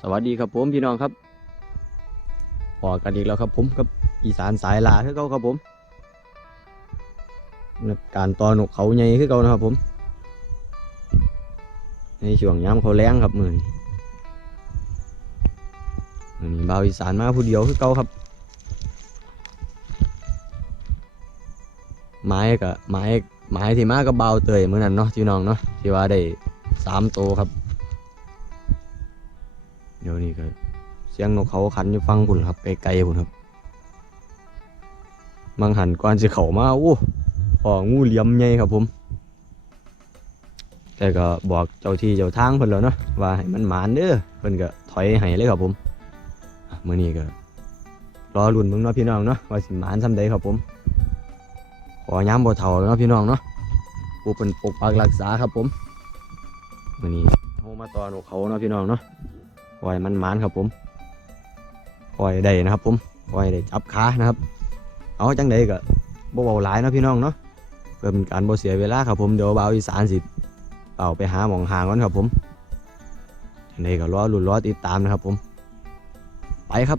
สวัสดีครับผมพี่น้องครับพอกันอีกแล้วครับผมกับอีสานสายลาคือเก่าครับผมการตอนกเขาใหญ่คือเก่านะครับผม ในช่วงย้ำเขาแรงครับมือนี้มือนี้บ่าอีสานมาผู้เดียวคือเก่าครับ ไม้กับไม้ไม้ที่มากับเบาเตยมื้อนั้นเนาะพี่น้องเนาะที่ว่าได้สามโตวครับ ดี๋ยวนี้ก็เสียงนกเขาขันอยู่ฟังพุ่นครับไกลๆพุ่นครับบางหันก่อนจะเข้ามาโอ้พองูเหลี่ยมใหญ่ครับผม แต่ก็บอกเจ้าที่เจ้าทางเพิ่นแล้วเนาะว่าให้มันหมานเด้อเพิ่นก็ถอยให้เลยครับผมอะมื้อนี้ก็รอลุ้นเบิ่งเนาะพี่น้องเนาะว่าสิหมานซำใดครับผมขอย้ำบ่เฒ่าแล้วเนาะพี่น้องเนาะผู้เป็นปกปักรักษาครับผมมื้อนี้เฮามาต่อนกเขาเนาะพี่น้องเนาะ ปล่อยมันหมานครับผมปล่อยได้นะครับ ผมปล่อยได้จับขานะครับ เอาจังไดก็บ่เบาหลายนะพี่น้องเนาะเพื่อเป็นการบ่เสียเวลาครับผมเดี๋ยวบ่าวอีสานสิเอาไปหาหมองหางก่อนครับผมจังใดก็รอลุ้นรอติดตามนะครับผม ไปครับ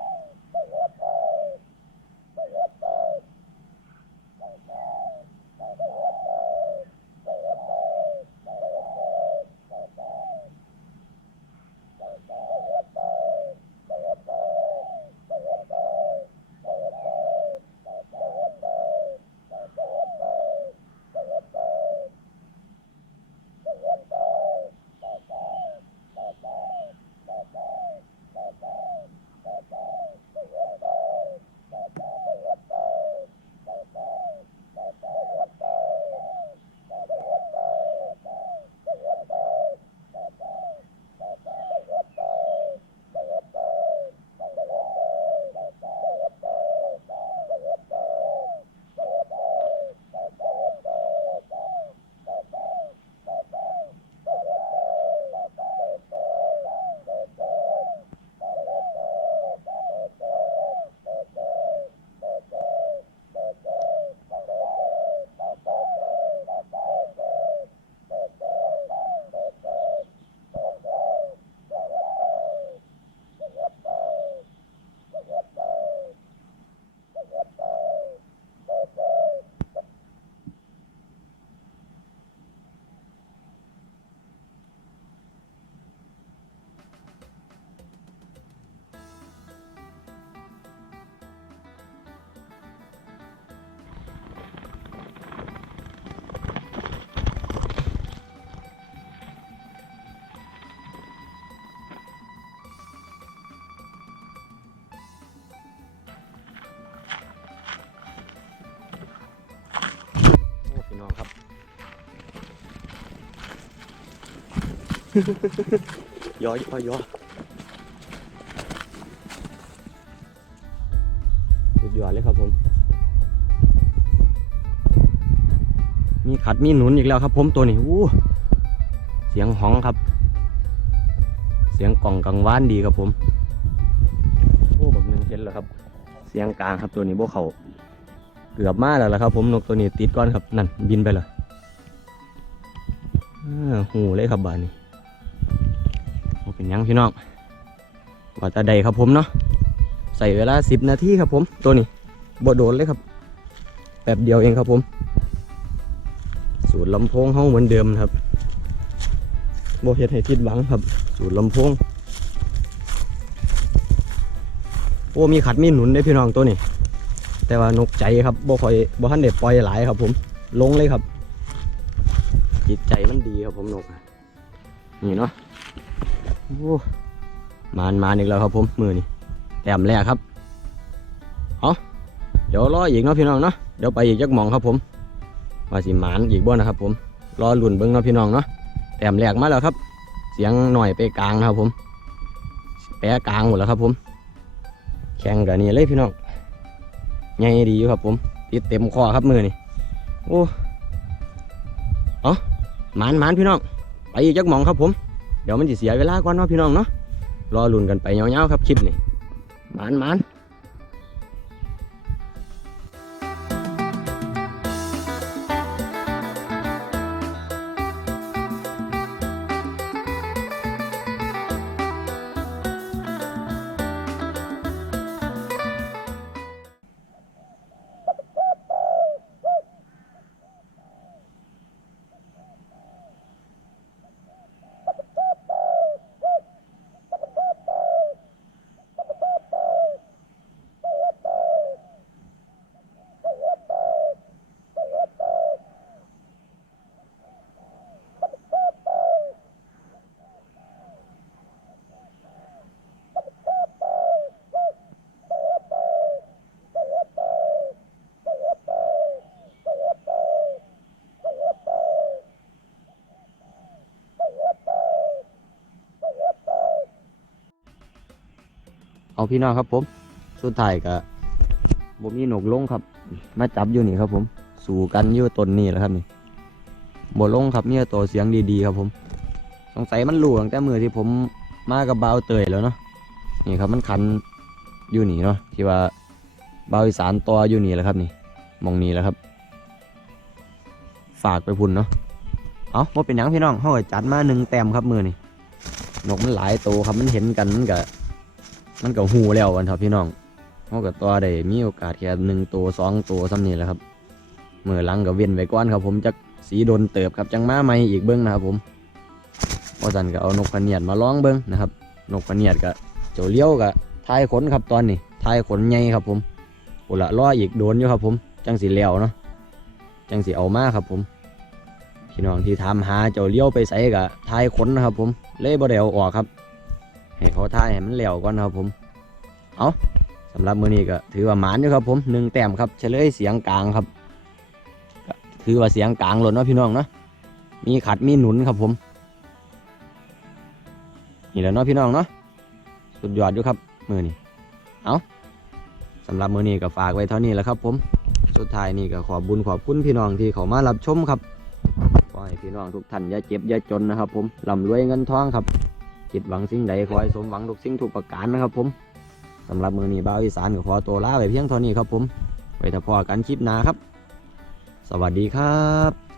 น้องครับยอยอยอสุดยอดเลยครับผม มีขัดมีหนุนอีกแล้วครับ ผมตัวนี้อู้เสียงห้องครับ เสียงกล่องกังวานดีครับผม โอ้บักหนึ่งเห็นแล้วครับ เสียงกลางครับตัวนี้พวกเขา เกือบมาแล้วล่ะครับ ผมนกตัวนี้ติดก้อนครับนั่นบินไปเลยอ่าหูเลยครับบ้านนี้เป็นยังพี่น้องว่าแตาใดครับผมเนาะใส่เวลาสิบนาทีครับผมตัวนี้บ่โดนเลยครับแป๊บเดียวเองครับผม สูตรลำโพงเฮาเหมือนเดิมครับบเฮ็ดให้ผิดหวังครับ สูตรลำโพงโอ้มีขัดมีหนุนได้พี่น้องตัวนี้ แต่ว่านกใจครับบ่ค่อยบ่ทันได้ปล่อยหลายครับ ผมลงเลยครับ จิตใจมันดีครับผมนกนี่เนาะโอ้มานมาอีกแล้วครับผมมือนี่แต้มแรกครับเอาเดี๋ยวรออีกเนาะพี่น้องเนาะเดี๋ยวไปอีกจักมองครับผมว่าสิหมานอีกบ่นะครับ ผมรอหลุ่นเบิ้งเนาะพี่น้องเนาะแต้มแรกมาแล้วครับ เสียงหน่อยไปกลางครับผมแปะกลางหมดแล้วครับผม แข่งกันนี่เลยพี่น้อง ใหญ่ดีอยู่ครับผมติดเต็มคอครับมือนี่โอ้เอาหมานหมานพี่น้องไปอีกจักหมองครับผมเดี๋ยวมันจะเสียเวลาก่อนเนาะพี่น้องเนาะรอลุนกันไปยาวๆครับคลิปนี่หมานหมาน เอาพี่น้องครับผม สุดท้ายก็บ่มีหนกลงครับ มาจับอยู่นี่ครับผม สู่กันอยู่ต้นนี่แหละครับนี่บ่ลงครับมีแต่ตัวเสียงดีๆครับผม สงสัยมันรู้ตั้งแต่มือที่ผมมากับเบาเตยแล้วเนาะ นี่ครับมันคันอยู่นี่เนาะที่ว่าเบาอีสานตัวอยู่นี่แหละครับนี่ มองนี่แหละครับ ฝากไปพุ่นเนาะ เอาว่าเป็นหยังพี่น้องเขาจัดมาหนึ่งแต้มครับมือนี่นกมันหลายตัวครับมันเห็นกันมันก็ มันก็หูแล้วกันครับพี่น้องเขาก็ตัวได้มีโอกาสแค่หนึ่งตัวสองตัวซ้ำนี่แหละครับเมื่อลังก็เว้นไว้ก่อนครับ ผมจะสีโดนเติบครับจังมาใหม่อีกเบิ้งนะครับผมพอสันก็เอานกพเนียดมาล้องเบิ้งนะครับ นกพเนียดก็เจ้าเลี้ยวก็ทายขนครับตอนนี้ทายขนใหญ่ครับผมโอ้ละล่ออีกโดนอยู่ครับผม จังสีแล้วเนาะจังสีเอามาครับผมพี่น้องที่ถามหาเจ้าเลี้ยวไปใส่ก็ทายขนนะครับผมเล่บ่ได้เอาออกครับ ให้เขาทายให้มันแล้วก่อนครับผม เอาสำหรับมือนี้ก็ถือว่าหมานอยู่ครับผมหนึ่งแต้มครับเฉลยเสียงกลางครับถือว่าเสียงกลางหล่นนะพี่น้องเนาะมีขัดมีหนุนครับผมนี่แหละเนาะพี่น้องเนาะสุดยอดอยู่ครับมือนี้เอาสำหรับมือนี้ก็ฝากไว้เท่านี้แหละครับ ผม สุดท้ายนี่ก็ขอบุญขอบคุณพี่น้องที่เขามารับชมครับขอให้พี่น้องทุกท่านอย่าเจ็บอย่าจนนะครับ ผมร่ำรวยเงินทองครับ คิดหวังสิ่งใดขอให้สมหวังทุกสิ่งทุกประการนะครับ ผมสำหรับมือนี้บ่าวอีสานก็ขอตัวลาไปเพียงเท่านี้ครับ ผมไว้ถ้าพอกันคลิปหน้าครับ สวัสดีครับ